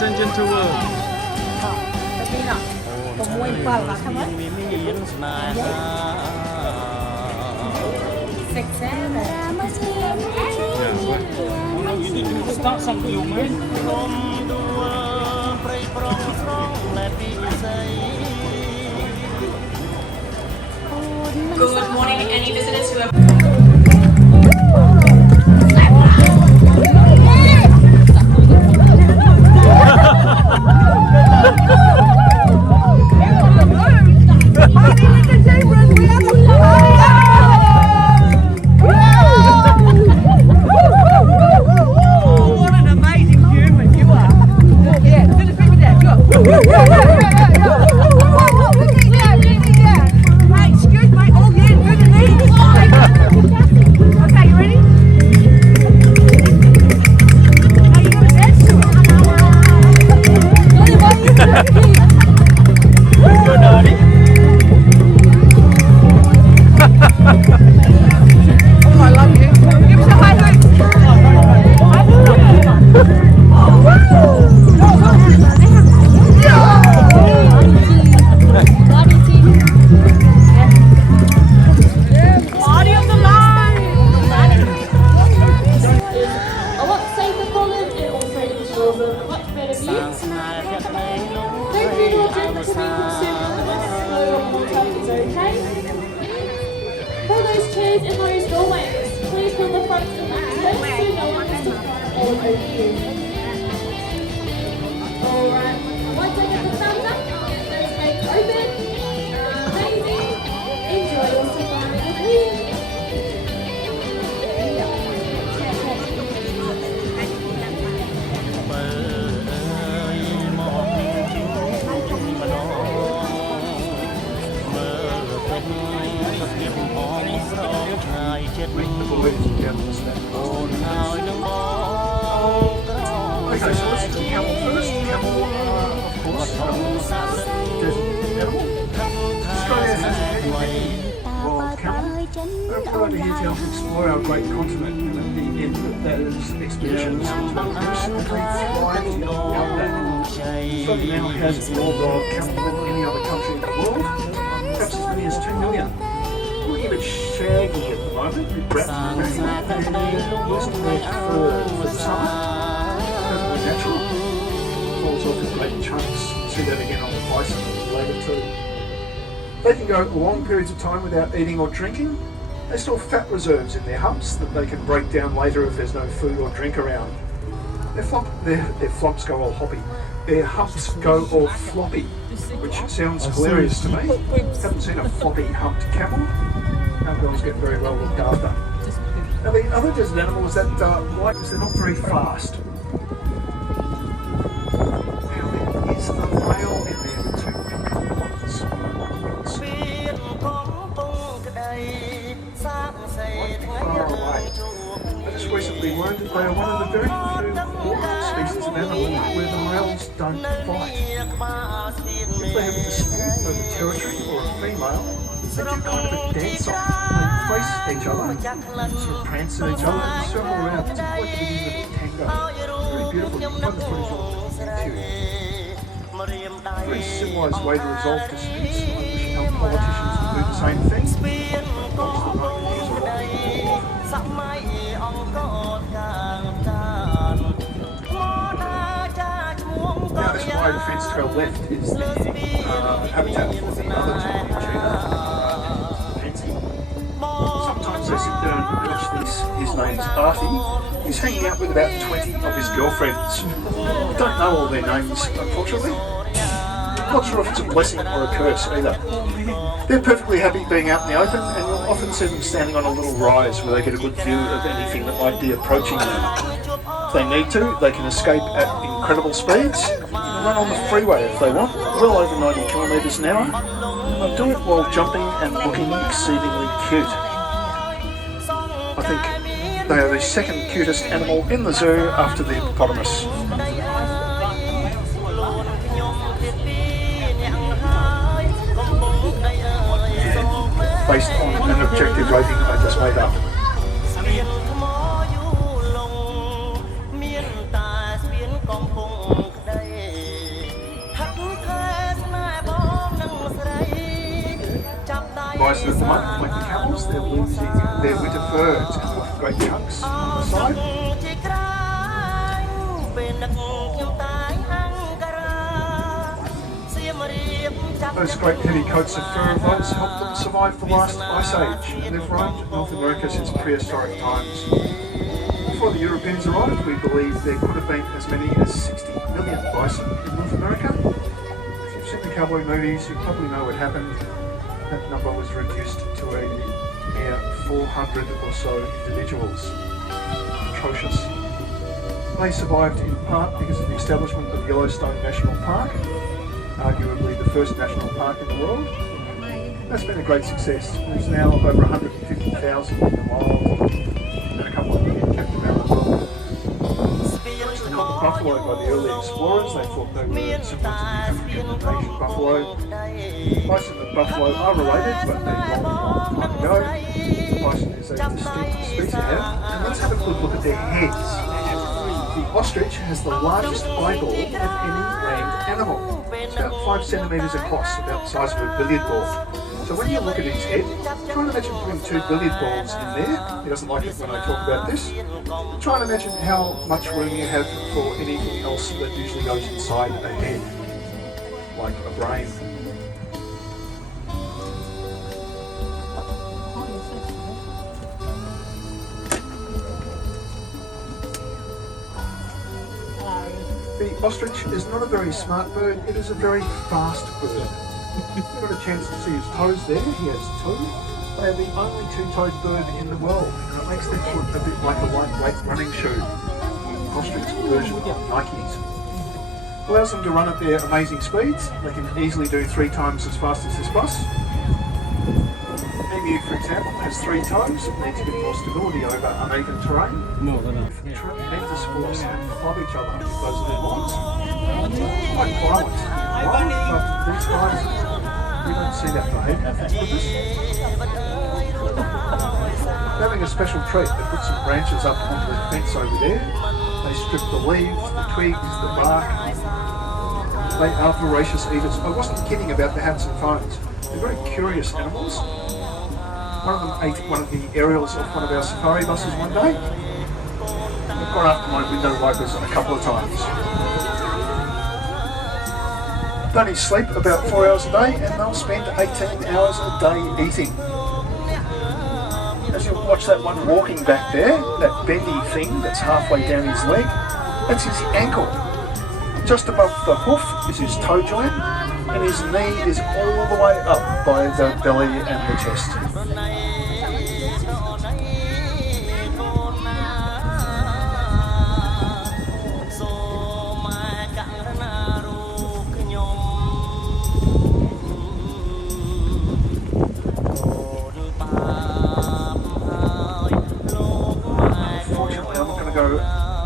ladies and gentlemen. Start something, you man. Good morning, any visitors who have What an amazing human you are. Yeah, do the thing with that. Hey, excuse me. Oh yeah, do the knees. Okay, you ready? Are you gonna dance to it? Good, Daddy. Oh, I love you. Give us a high five. Party of the line. A lot safer for them and also ensures a much better view. No food or drink to be consumed on the bus, no contact is okay. For those chairs and those doorways, please put the front and back first so no one has to climb all over you. Alright, once I get the thumbs up, let's make open. Amazing. Enjoy your safari with me. Okay, so let's do camel first. Camel, of course, desert animal. Australia has a heavy wild camel. We're over here to help explore our great continent, and at the end of those expeditions, to recently thrive in the outback. Australia now has more wild camel than any other country in the world, perhaps as many as 2 million. Looking a bit shaggy at the moment, a bit brown, and losing their fur for the summer. Perfectly natural. Falls off in great chunks. You see that again on the bison later too. They can go long periods of time without eating or drinking. They store fat reserves in their humps that they can break down later if there's no food or drink around. Their flops go all hoppy. Their humps go all floppy, which sounds hilarious to me. Haven't seen a floppy humped camel. Our girls get very well looked after. Now the other desert animals that like is they're not very fast. Now there is a male in there with 2 pink ones. Far away. I just recently learned that they are one of the very few species of animal where the males don't fight. If they have a dispute over territory or a female, they do kind of a dance-off. They face each other, sort of prance at each other, and circle around. It's like a little tango. It's very beautiful. You can find the footage on YouTube. A very civilised way to resolve disputes. I wish our politicians would do the same thing. Now this wide fence to our left is the habitat for the other giant tuna, Pansy. Sometimes I sit there and watch this. His name's Artie. He's hanging out with about 20 of his girlfriends. I don't know all their names, unfortunately. I'm not sure if it's a blessing or a curse either. They're perfectly happy being out in the open, and you'll often see them standing on a little rise where they get a good view of anything that might be approaching them. If they need to, they can escape at incredible speeds, run on the freeway if they want, well over 90 kilometres an hour, and they'll do it while jumping and looking exceedingly cute. I think they are the second cutest animal in the zoo after the hippopotamus. Based on an objective rating I just made up. birds come off great chunks on the side. Those great heavy coats of fur and bones helped them survive the last ice age, and they've roamed North America since prehistoric times. Before the Europeans arrived, we believe there could have been as many as 60 million bison in North America. If you've seen the cowboy movies, you probably know what happened. That number was reduced to a mere 400 or so individuals. Atrocious. They survived in part because of the establishment of Yellowstone National Park, arguably the first national park in the world. That's been a great success. There's now over 150,000 in the wild and a couple of million kept around the world. Originally called buffalo by the early explorers, they thought they were similar to the African and Asian buffalo. Bison and buffalo are related, but they're long time ago. Bison is a distinct species, and let's have a good look at their heads. The ostrich has the largest eyeball of any land animal. It's about 5 centimetres across, about the size of a billiard ball. So when you look at his head, try and imagine putting 2 billiard balls in there. He doesn't like it when I talk about this. Try and imagine how much room you have for anything else that usually goes inside a head, like a brain. The ostrich is not a very smart bird, it is a very fast bird. You've got a chance to see his toes there, he has 2. They are the only 2-toed bird in the world, and it makes their foot a bit like a lightweight running shoe. The ostrich version of Nikes. Allows them to run at their amazing speeds. They can easily do 3 times as fast as this bus. Emu, for example, has 3 toes. It needs a bit more stability over uneven terrain. Tremendous force and club each other with those little lines. Quite violent, but these guys, we don't see that behaviour. Having a special treat, they put some branches up onto the fence over there. They strip the leaves, the twigs, the bark. They are voracious eaters. I wasn't kidding about the hats and phones. They're very curious animals. One of them ate one of the aerials off one of our safari buses one day. They've gone after my window wipers a couple of times. They only sleep about 4 hours a day, and they'll spend 18 hours a day eating. As you watch that one walking back there, that bendy thing that's halfway down his leg, that's his ankle. Just above the hoof is his toe joint, and his knee is all the way up by the belly and the chest. Unfortunately, I'm not going to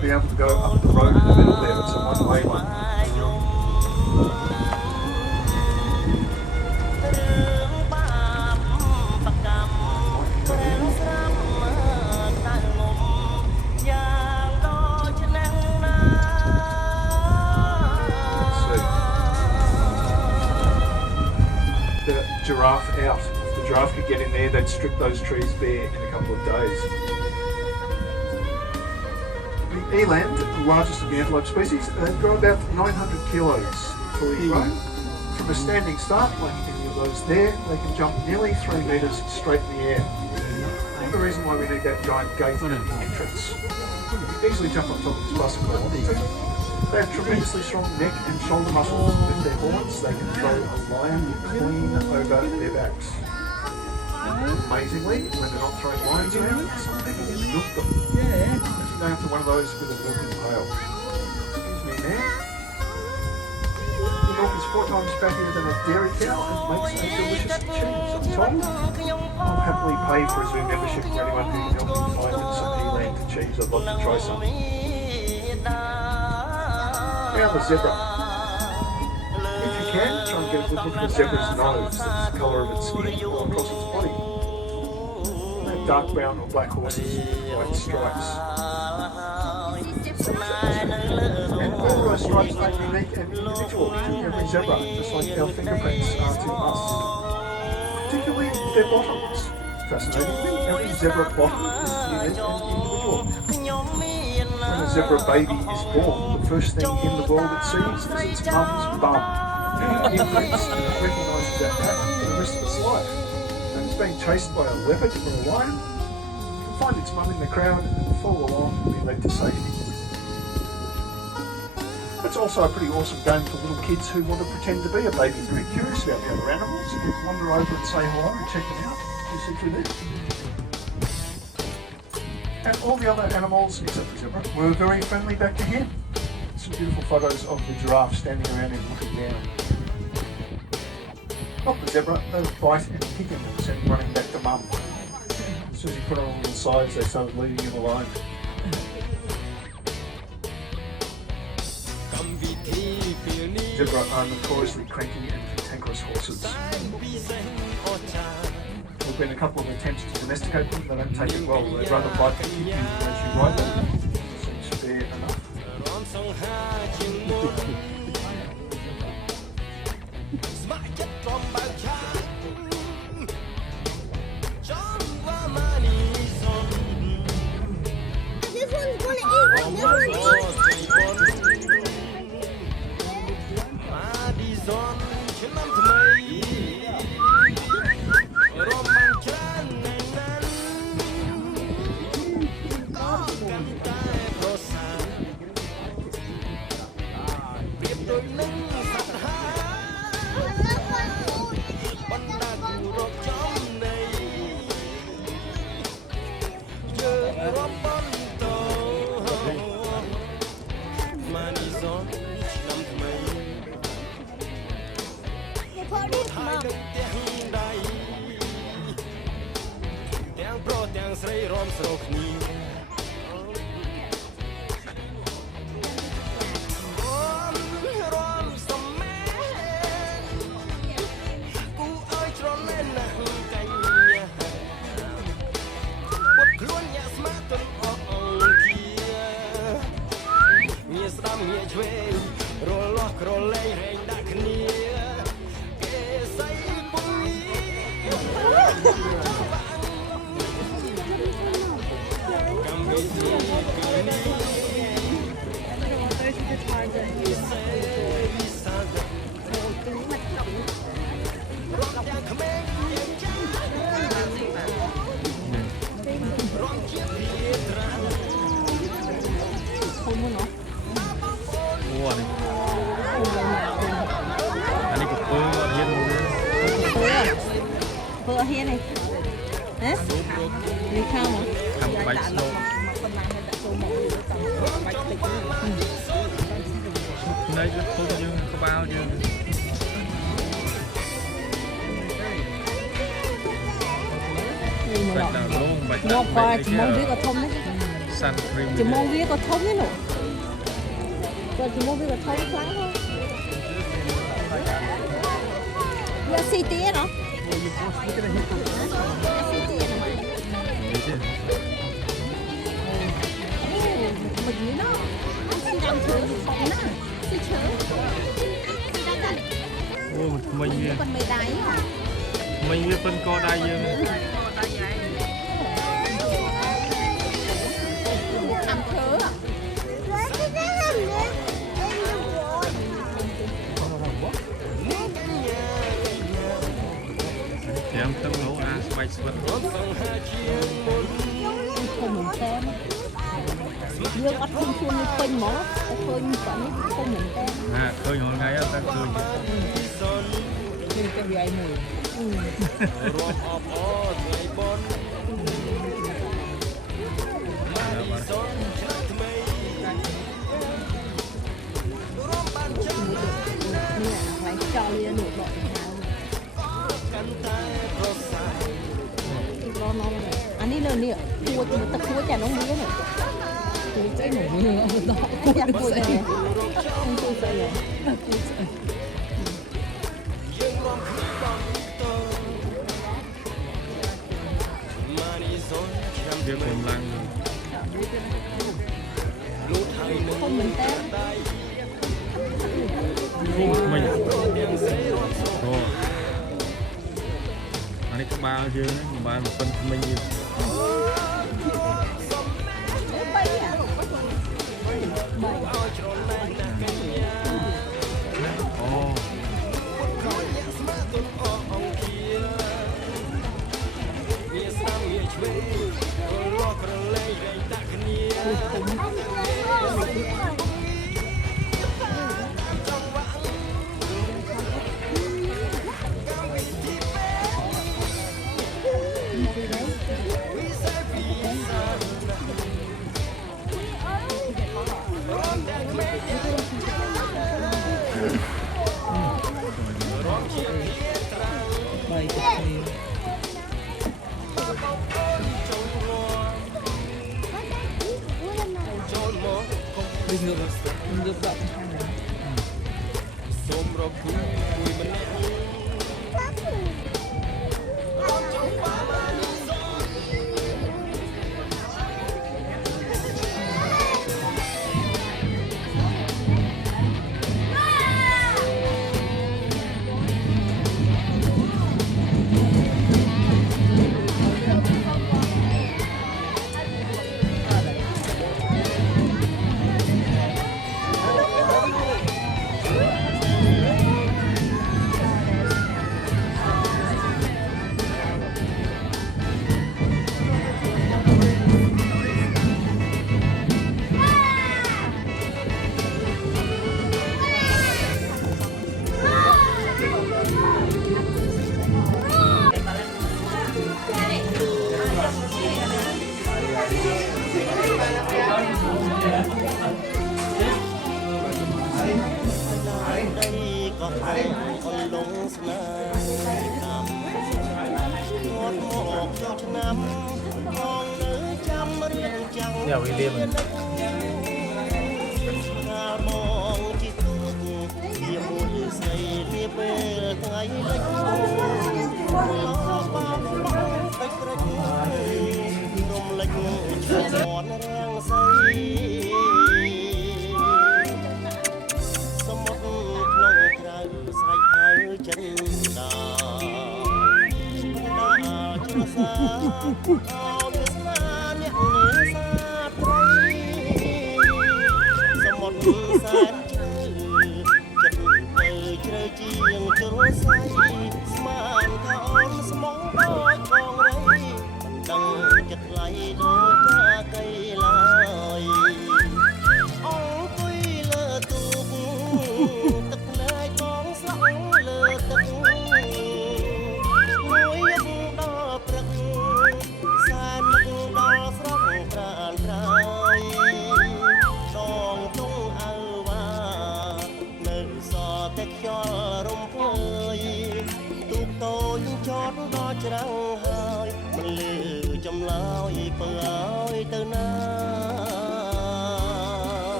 be able to go up the road in the middle there. It's a one-way one. Giraffe out. If the giraffe could get in there, they'd strip those trees bare in a couple of days. The eland, the largest of the antelope species, grow about 900 kilos fully grown. From a standing start, like any of those there, they can jump nearly 3 metres straight in the air. And the reason why we need that giant gate at the entrance. You can easily jump on top of this bus if they wanted to. They have tremendously strong neck and shoulder muscles. With their horns, they can throw a lion clean over their backs. Amazingly, when they're not throwing lions around, some people milk them. Go up to one of those with a milking pail. Excuse me, man. The milk is 4 times fattier than a dairy cow and makes a delicious cheese, I'm told. I'll happily pay for a zoo membership for anyone who can help me find some eland cheese. I'd love to try some. Now the zebra. If you can, try and get a good look at the zebra's nose. That's the colour of its skin all across its body. They have dark brown or black horses with white stripes. And all those stripes are unique and individual to every zebra, just like our fingerprints are to us. Particularly their bottoms. fascinating thing. Every zebra bottle is individual. When a zebra baby is born, the first thing in the world it sees is its mum's bum. It imprints and it recognises that pattern for the rest of its life. And it's being chased by a leopard or a lion, it can find its mum in the crowd and fall along and be led to safety. It's also a pretty awesome game for little kids who want to pretend to be a baby. Very curious about the other animals. You can wander over and say hello and check them out. You see through there. And all the other animals, except the zebra, were very friendly back to him. Some beautiful photos of the giraffe standing around him looking down. Not the zebra, they would bite and kick him and send him running back to mum. As soon as he put on the sides, they started leaving him alone. Zebra are notoriously cranky and cantankerous horses. There have been a couple of attempts to domesticate them, they don't take it well. They'd rather bite and kick you than actually ride them. Seems fair enough. This one's gonna eat one. Phơ hiên này. Hả? Đi không à? Không bạch snow. Đây rất tốt chứ, có bao nhiêu. Một coi chỉ mong viết ở thông đấy. Chỉ mong viết ở thông đấy nè. Rồi chỉ mong viết ở thông sáng thôi. Là xì tía đó. Mình nó xì đằng thường nè. Xì chớ. Xì đằng này. Mình còn mày đáy hả? Mình phân co đai dương. Làm thớ à? Thì em tâm nấu à, bạch xuất. Không mình tem. Dương bắt không xuân như khuyên mó. Khuyên vẫn không mình tem. À, khơi hồi ngày em ta khơi. Nhưng cái gì ai mùi. Phải cho lia nụ bọt anh đi lên đi ạ, cua thì tập cua chả nó mưa này, cua cháy nổ mưa, đó cua này, không cua cháy này, Việc còn lăng không mình té, mình, rồi, នេះក្បាលយើងក្បាលមិនប៉ុនមិញយើងเนี่ยวิลเลียม Hãy subscribe cho kênh Ghiền Mì Gõ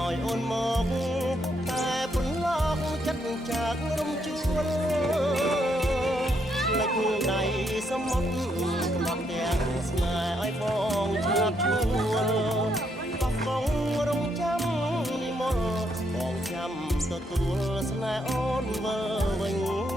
để không bỏ lỡ จากរំជួលលិចដៃសមុទ្រក្បត់ទាំងស្នេហ៍ឲ្យបងឈាបជួលបោះកងរំចាំនិមលបងចាំទទួលស្នេហ៍អូនវិលវិញ